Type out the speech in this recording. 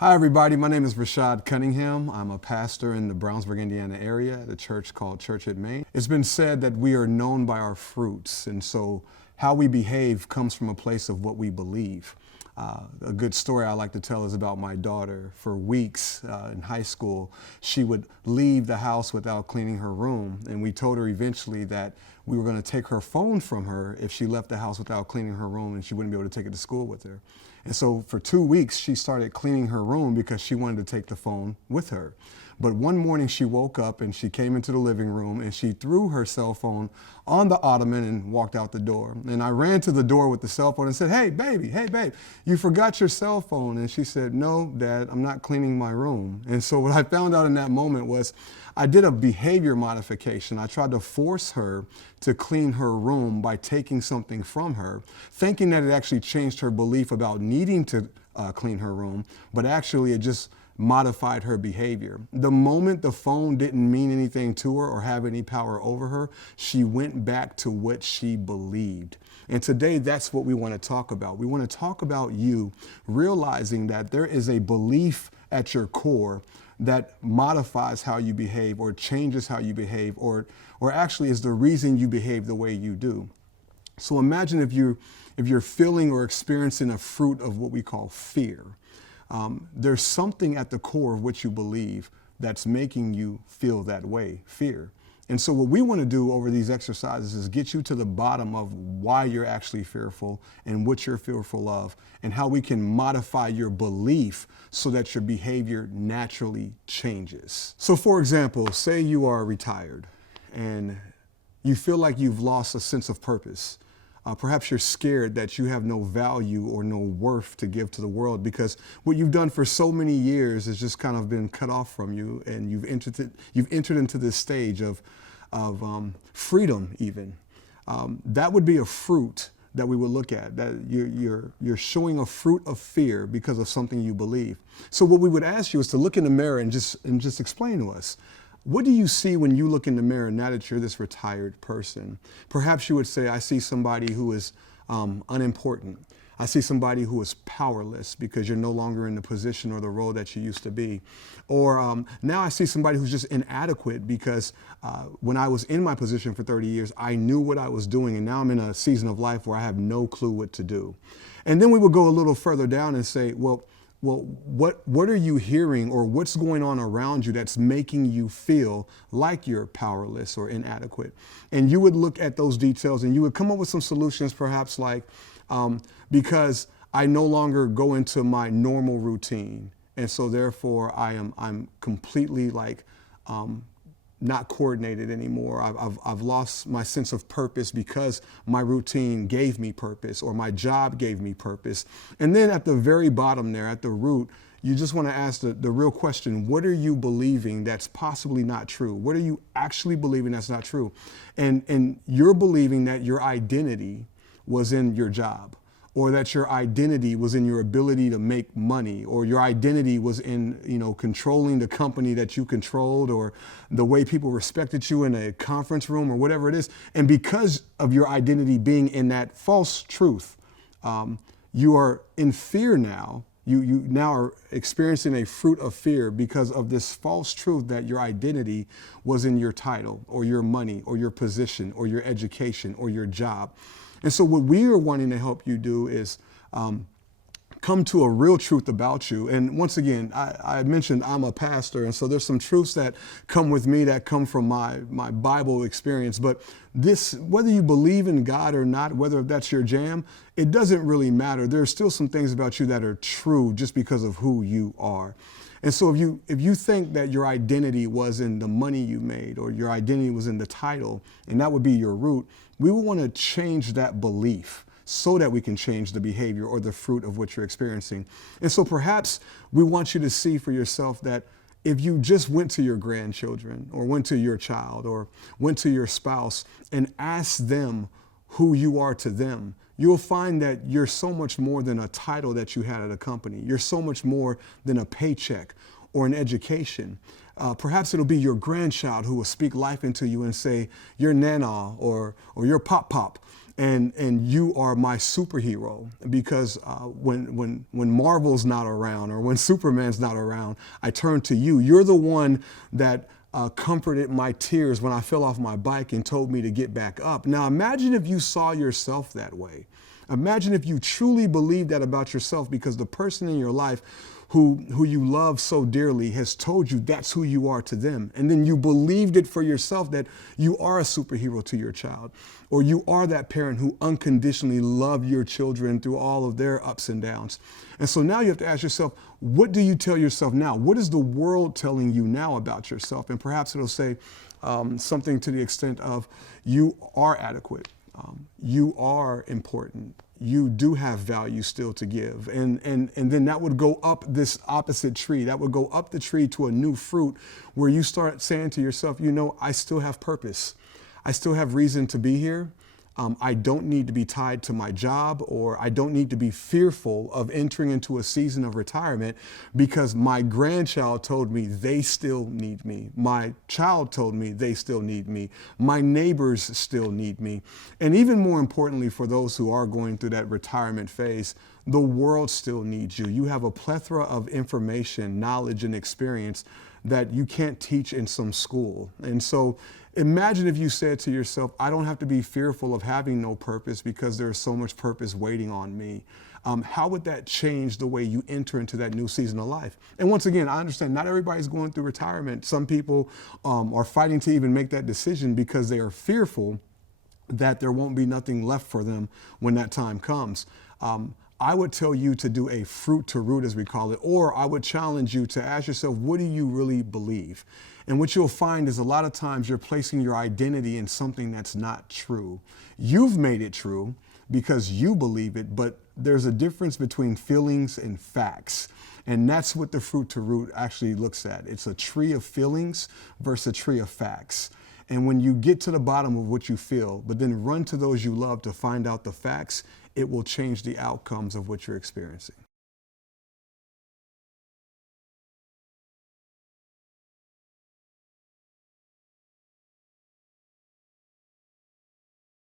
Hi, everybody. My name is Rashad Cunningham. I'm a pastor in the Brownsburg, Indiana area at a church called Church at Main. It's been said that we are known by our fruits, and so how we behave comes from a place of what we believe. A good story I like to tell is about my daughter. For weeks in high school, she would leave the house without cleaning her room, and we told her eventually that we were going to take her phone from her if she left the house without cleaning her room, and she wouldn't be able to take it to school with her. And so for 2 weeks, she started cleaning her room because she wanted to take the phone with her. But one morning she woke up and she came into the living room and she threw her cell phone on the ottoman and walked out the door. And I ran to the door with the cell phone and said, hey, babe, you forgot your cell phone. And she said, no, Dad, I'm not cleaning my room. And so what I found out in that moment was I did a behavior modification. I tried to force her to clean her room by taking something from her, thinking that it actually changed her belief about needing to clean her room, but actually it just modified her behavior. The moment the phone didn't mean anything to her or have any power over her, she went back to what she believed. And today, that's what we want to talk about. We want to talk about you realizing that there is a belief at your core that modifies how you behave or changes how you behave or actually is the reason you behave the way you do. So imagine if you're feeling or experiencing a fruit of what we call fear. There's something at the core of what you believe that's making you feel that way, fear. And so what we want to do over these exercises is get you to the bottom of why you're actually fearful and what you're fearful of and how we can modify your belief so that your behavior naturally changes. So for example, say you are retired and you feel like you've lost a sense of purpose. Perhaps you're scared that you have no value or no worth to give to the world because what you've done for so many years has just kind of been cut off from you, and you've entered into this stage of freedom even. That would be a fruit that we would look at, that you're showing a fruit of fear because of something you believe. So what we would ask you is to look in the mirror and just explain to us, what do you see when you look in the mirror now that you're this retired person? Perhaps you would say, I see somebody who is unimportant. I see somebody who is powerless because you're no longer in the position or the role that you used to be. Or now I see somebody who's just inadequate because when I was in my position for 30 years, I knew what I was doing, and now I'm in a season of life where I have no clue what to do. And then we would go a little further down and say, well, what are you hearing or what's going on around you that's making you feel like you're powerless or inadequate? And you would look at those details and you would come up with some solutions, perhaps like, because I no longer go into my normal routine. And so therefore I'm completely not coordinated anymore. I've lost my sense of purpose because my routine gave me purpose or my job gave me purpose. And then at the very bottom there, at the root, you just want to ask the real question, what are you believing that's possibly not true? What are you actually believing that's not true? And you're believing that your identity was in your job, or that your identity was in your ability to make money, or your identity was in, controlling the company that you controlled, or the way people respected you in a conference room, or whatever it is. And because of your identity being in that false truth, you are in fear now. You now are experiencing a fruit of fear because of this false truth that your identity was in your title, or your money, or your position, or your education, or your job. And so what we are wanting to help you do is come to a real truth about you. And once again, I mentioned I'm a pastor, and so there's some truths that come with me that come from my Bible experience. But this, whether you believe in God or not, whether that's your jam, it doesn't really matter. There's still some things about you that are true just because of who you are. And so if you think that your identity was in the money you made, or your identity was in the title, and that would be your root, we would want to change that belief so that we can change the behavior or the fruit of what you're experiencing. And so perhaps we want you to see for yourself that if you just went to your grandchildren, or went to your child, or went to your spouse and asked them who you are to them, you'll find that you're so much more than a title that you had at a company. You're so much more than a paycheck or an education. Perhaps it'll be your grandchild who will speak life into you and say, your nana or your pop-pop. and you are my superhero because when Marvel's not around or when Superman's not around, I turn to you. You're the one that comforted my tears when I fell off my bike and told me to get back up. Now imagine if you saw yourself that way. Imagine if you truly believed that about yourself, because the person in your life who you love so dearly has told you that's who you are to them. And then you believed it for yourself, that you are a superhero to your child, or you are that parent who unconditionally loved your children through all of their ups and downs. And so now you have to ask yourself, what do you tell yourself now? What is the world telling you now about yourself? And perhaps it'll say something to the extent of, you are adequate. You are important. You do have value still to give. And then that would go up this opposite tree. That would go up the tree to a new fruit where you start saying to yourself, I still have purpose. I still have reason to be here. I don't need to be tied to my job, or I don't need to be fearful of entering into a season of retirement because my grandchild told me they still need me. My child told me they still need me. My neighbors still need me. And even more importantly, for those who are going through that retirement phase, the world still needs you. You have a plethora of information, knowledge, and experience that you can't teach in some school. And so imagine if you said to yourself, I don't have to be fearful of having no purpose because there's so much purpose waiting on me. How would that change the way you enter into that new season of life? And once again, I understand not everybody's going through retirement. Some people are fighting to even make that decision because they are fearful that there won't be nothing left for them when that time comes. I would tell you to do a fruit to root, as we call it, or I would challenge you to ask yourself, what do you really believe? And what you'll find is a lot of times you're placing your identity in something that's not true. You've made it true because you believe it, but there's a difference between feelings and facts. And that's what the fruit to root actually looks at. It's a tree of feelings versus a tree of facts. And when you get to the bottom of what you feel, but then run to those you love to find out the facts, it will change the outcomes of what you're experiencing.